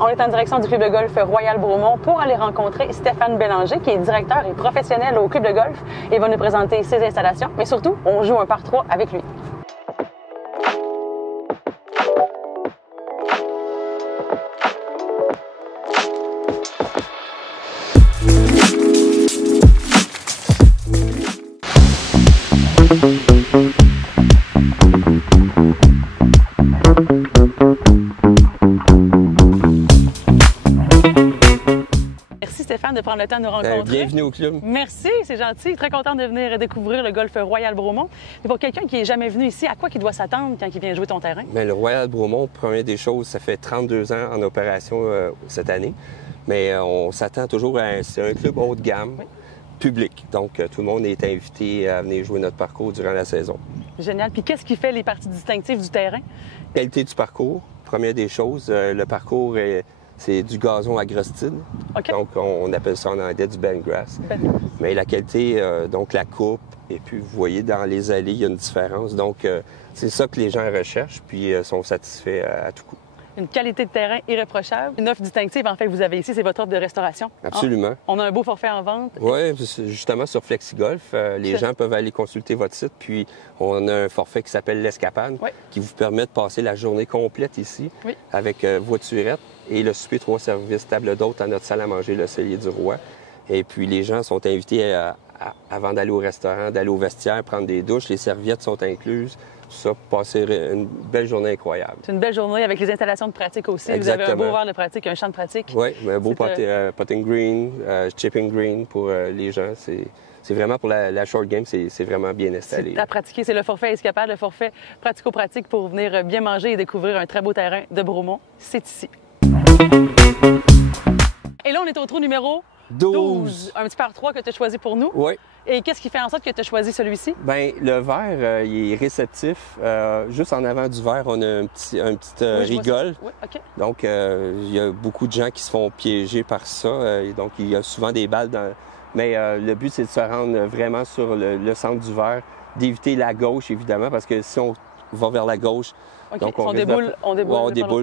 On est en direction du club de golf Royal Bromont pour aller rencontrer Stéphane Bélanger, qui est directeur et professionnel au club de golf et va nous présenter ses installations. Mais surtout, on joue un par 3 avec lui. Merci Stéphane de prendre le temps de nous rencontrer. Bienvenue au club. Merci, c'est gentil. Très content de venir découvrir le golf Royal Bromont. Mais pour quelqu'un qui n'est jamais venu ici, à quoi il doit s'attendre quand il vient jouer ton terrain? Bien, le Royal Bromont, première des choses, ça fait 32 ans en opération cette année. Mais on s'attend toujours à c'est un club haut de gamme, oui, public. Donc, tout le monde est invité à venir jouer notre parcours durant la saison. Génial. Puis qu'est-ce qui fait les parties distinctives du terrain? Qualité du parcours, première des choses. Le parcours, c'est du gazon agrostide. Okay. Donc, on appelle ça en anglais du bent grass. Mais la qualité, donc la coupe, et puis vous voyez, dans les allées, il y a une différence. Donc, c'est ça que les gens recherchent, puis sont satisfaits à tout coup. Une qualité de terrain irréprochable. Une offre distinctive, en fait, que vous avez ici, c'est votre offre de restauration. Absolument. On a un beau forfait en vente. Oui, justement sur FlexiGolf, les gens peuvent aller consulter votre site. Puis, on a un forfait qui s'appelle l'Escapade, oui, qui vous permet de passer la journée complète ici, oui, avec voiturette et le souper 3 services, table d'hôte à notre salle à manger, le Cellier du Roi. Et puis, les gens sont invités avant d'aller au restaurant, d'aller au vestiaire, prendre des douches. Les serviettes sont incluses. Tout ça, passer une belle journée incroyable. C'est une belle journée avec les installations de pratique aussi. Exactement. Vous avez un beau verre de pratique, un champ de pratique. Oui, un beau putting green, chipping green pour les gens. C'est vraiment pour la short game, c'est vraiment bien installé. À pratiquer, c'est le forfait Escapade, le forfait pratico-pratique pour venir bien manger et découvrir un très beau terrain de Bromont. C'est ici. Et là, on est au trou numéro 12. Un petit par 3 que tu as choisi pour nous. Oui. Et qu'est-ce qui fait en sorte que tu as choisi celui-ci? Bien, le verre, il est réceptif. Juste en avant du verre, on a un petit rigole. Oui, OK. Donc, il y a beaucoup de gens qui se font piéger par ça. Donc, il y a souvent des balles dans... Mais le but, c'est de se rendre vraiment sur le centre du verre, d'éviter la gauche, évidemment, parce que si on va vers la gauche, okay, donc on déboule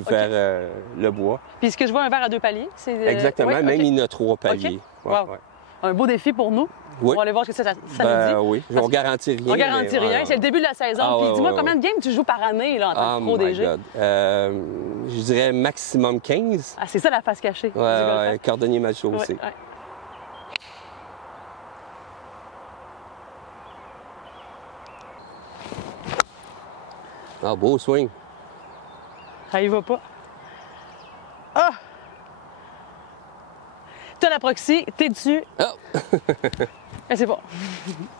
vers le bois. Puis est-ce que je vois un verre à 2 paliers? Exactement, ouais, même il y en a 3 paliers. Okay. Wow. Ouais. Un beau défi pour nous. Oui. On va aller voir ce que ça nous dit. Oui, on garantit rien. On garantit rien. C'est le début de la saison. Puis dis-moi, combien de games tu joues par année là, en tant que pro DG? Je dirais maximum 15. Ah, c'est ça la face cachée. Ouais, cordonnier mal chaussé. Ouais. Ah, beau swing. Ça y va pas. Ah! T'as la proxy, t'es dessus. Oh! Et c'est bon.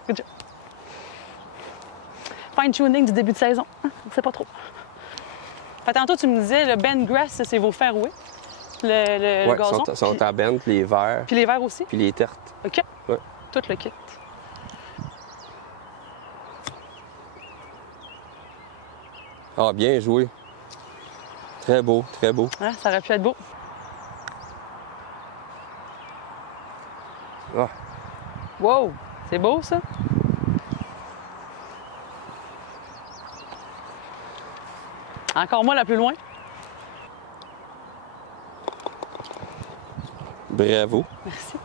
Good job. Fine-tuning du début de saison. On sait pas trop. Fait, tantôt, tu me disais, le bent grass, c'est vos fairways. Le gazon. Ils sont à bent, les verts. Puis les verts aussi? Puis les tertes. OK. Ouais. Tout le kit. Ah, bien joué. Très beau, très beau. Ah, ça aurait pu être beau. Ah. Wow! C'est beau, ça? Encore moi, la plus loin. Bravo. Merci.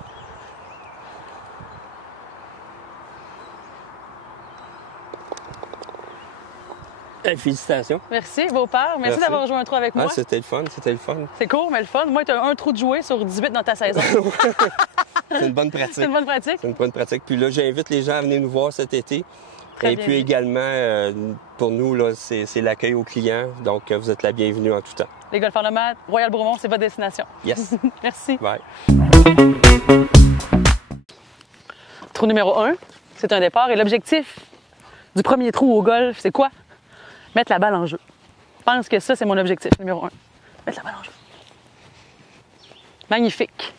Félicitations. Merci, beau-père. Merci d'avoir joué un trou avec moi. Ah, c'était le fun, c'était le fun. C'est court, mais le fun. Moi, tu as un trou de jouer sur 18 dans ta saison. C'est une bonne pratique. C'est une bonne pratique. C'est une bonne pratique. Puis là, j'invite les gens à venir nous voir cet été. Très Et bien puis dit. également, pour nous, là, c'est l'accueil aux clients. Donc, vous êtes la bienvenue en tout temps. Les golfeurs nomades, Royal Bromont, c'est votre destination. Yes. Merci. Bye. Trou numéro 1, c'est un départ. Et l'objectif du premier trou au golf, c'est quoi? Mettre la balle en jeu. Je pense que ça, c'est mon objectif numéro 1. Mettre la balle en jeu. Magnifique.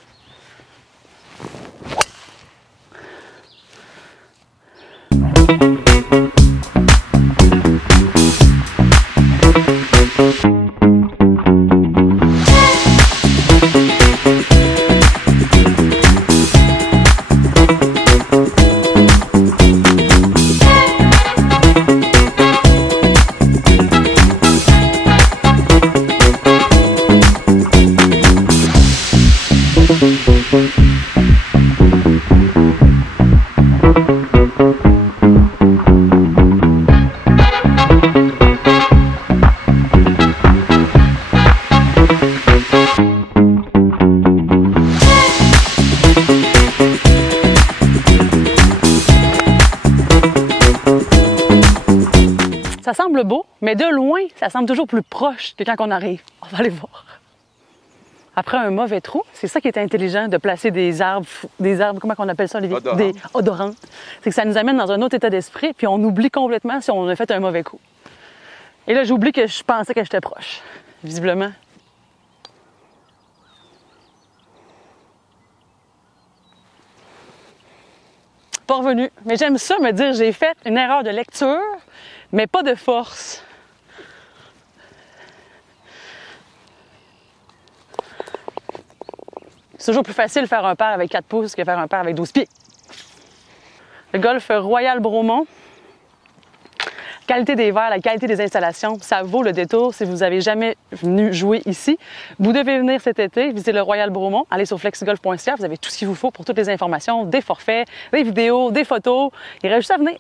de loin, ça semble toujours plus proche que quand on arrive. On va aller voir. Après un mauvais trou, c'est ça qui est intelligent de placer des arbres, comment on appelle ça, Olivier? Des odorantes. C'est que ça nous amène dans un autre état d'esprit, puis on oublie complètement si on a fait un mauvais coup. Et là, j'oublie que je pensais que j'étais proche, visiblement. Pas revenu. Mais j'aime ça, me dire j'ai fait une erreur de lecture, mais pas de force. C'est toujours plus facile de faire un par avec 4 pouces que faire un par avec 12 pieds. Le golf Royal Bromont. Qualité des verres, la qualité des installations, ça vaut le détour si vous n'avez jamais venu jouer ici. Vous devez venir cet été, visiter le Royal Bromont, allez sur flexigolf.ca, vous avez tout ce qu'il vous faut pour toutes les informations, des forfaits, des vidéos, des photos. Il reste juste à venir.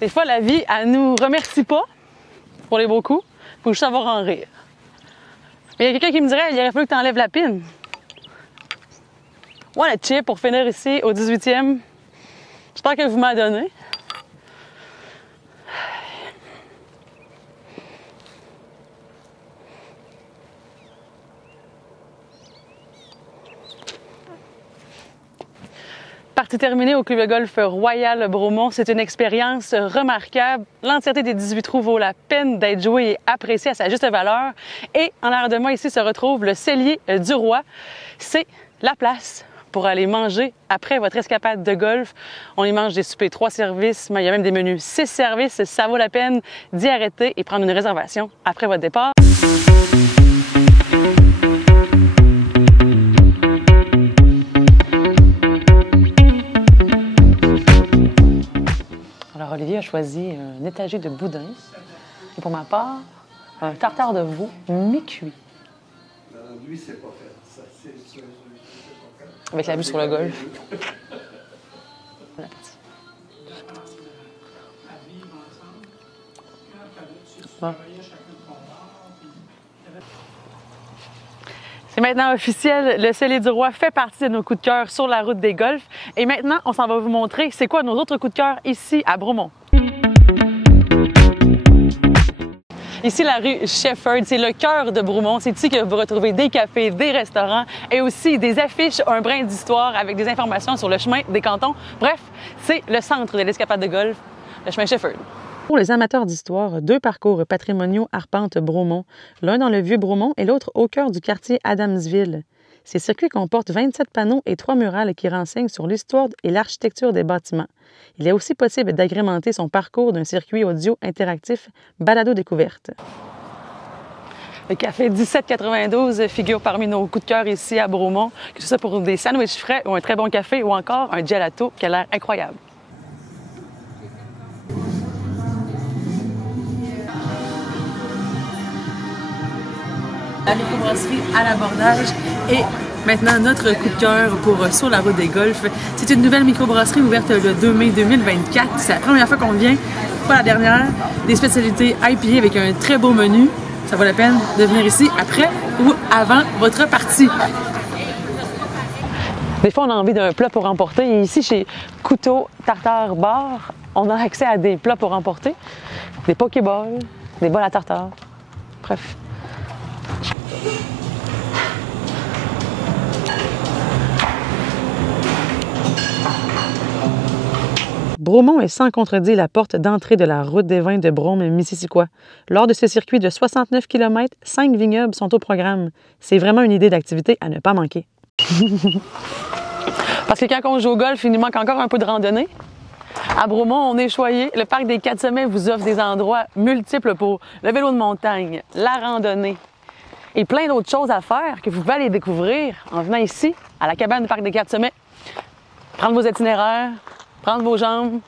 Des fois, la vie, elle nous remercie pas pour les beaux coups. Il faut juste savoir en rire. Mais il y a quelqu'un qui me dirait, il aurait fallu que tu enlèves la pine. Ouais, le chip pour finir ici au 18e. J'espère que vous m'en donnez. Partie terminée au club de golf Royal Bromont. C'est une expérience remarquable. L'entièreté des 18 trous vaut la peine d'être joué et apprécié à sa juste valeur. Et en arrière de moi, ici, se retrouve le cellier du roi. C'est la place pour aller manger après votre escapade de golf. On y mange des soupers 3 services, mais il y a même des menus 6 services. Ça vaut la peine d'y arrêter et prendre une réservation après votre départ. Olivier a choisi un étagé de boudin. Et pour ma part, un tartare de veau mi-cuit. Lui, c'est pas fait. Ça, avec la vue sur le golf. Bon. C'est maintenant officiel, le cellier du roi fait partie de nos coups de cœur sur la route des golfs. Et maintenant, on s'en va vous montrer c'est quoi nos autres coups de cœur ici à Bromont. Ici, la rue Shefford, c'est le cœur de Bromont. C'est ici que vous retrouvez des cafés, des restaurants et aussi des affiches, un brin d'histoire avec des informations sur le chemin des cantons. Bref, c'est le centre de l'escapade de golf, le chemin Shefford. Pour les amateurs d'histoire, 2 parcours patrimoniaux arpentent Bromont, l'un dans le vieux Bromont et l'autre au cœur du quartier Adamsville. Ces circuits comportent 27 panneaux et 3 murales qui renseignent sur l'histoire et l'architecture des bâtiments. Il est aussi possible d'agrémenter son parcours d'un circuit audio interactif balado-découverte. Le café 1792 figure parmi nos coups de cœur ici à Bromont, que ce soit pour des sandwichs frais ou un très bon café ou encore un gelato qui a l'air incroyable. La microbrasserie à l'abordage et maintenant notre coup de cœur pour Sur la route des golfs. C'est une nouvelle microbrasserie ouverte le 2 mai 2024. C'est la première fois qu'on vient, pas la dernière. Des spécialités IPA avec un très beau menu. Ça vaut la peine de venir ici après ou avant votre partie. Des fois, on a envie d'un plat pour emporter. Et ici, chez Couteau Tartare Bar, on a accès à des plats pour emporter. des pokéballs, des bols à tartare. Bref. Bromont est sans contredit la porte d'entrée de la route des vins de Brome-Missisquoi. Lors de ce circuit de 69 km, 5 vignobles sont au programme. C'est vraiment une idée d'activité à ne pas manquer. Parce que quand on joue au golf, il nous manque encore un peu de randonnée. À Bromont, on est choyé. Le parc des 4 sommets vous offre des endroits multiples pour le vélo de montagne, la randonnée et plein d'autres choses à faire que vous pouvez aller découvrir en venant ici, à la cabane du parc des 4 sommets. Prendre vos itinéraires, prendre vos jambes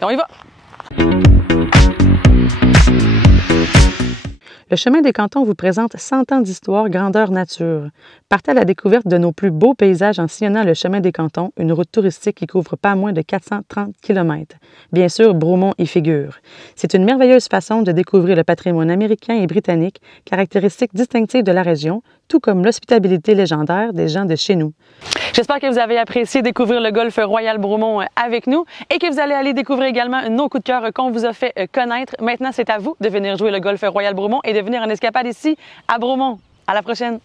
et on y va! Le chemin des cantons vous présente 100 ans d'histoire grandeur nature. Partez à la découverte de nos plus beaux paysages en sillonnant le chemin des cantons, une route touristique qui couvre pas moins de 430 km. Bien sûr, Bromont y figure. C'est une merveilleuse façon de découvrir le patrimoine américain et britannique, caractéristiques distinctives de la région, tout comme l'hospitalité légendaire des gens de chez nous. J'espère que vous avez apprécié découvrir le golfe Royal Bromont avec nous et que vous allez aller découvrir également nos coups de cœur qu'on vous a fait connaître. Maintenant, c'est à vous de venir jouer le golfe Royal Bromont et de venir en escapade ici à Bromont. À la prochaine!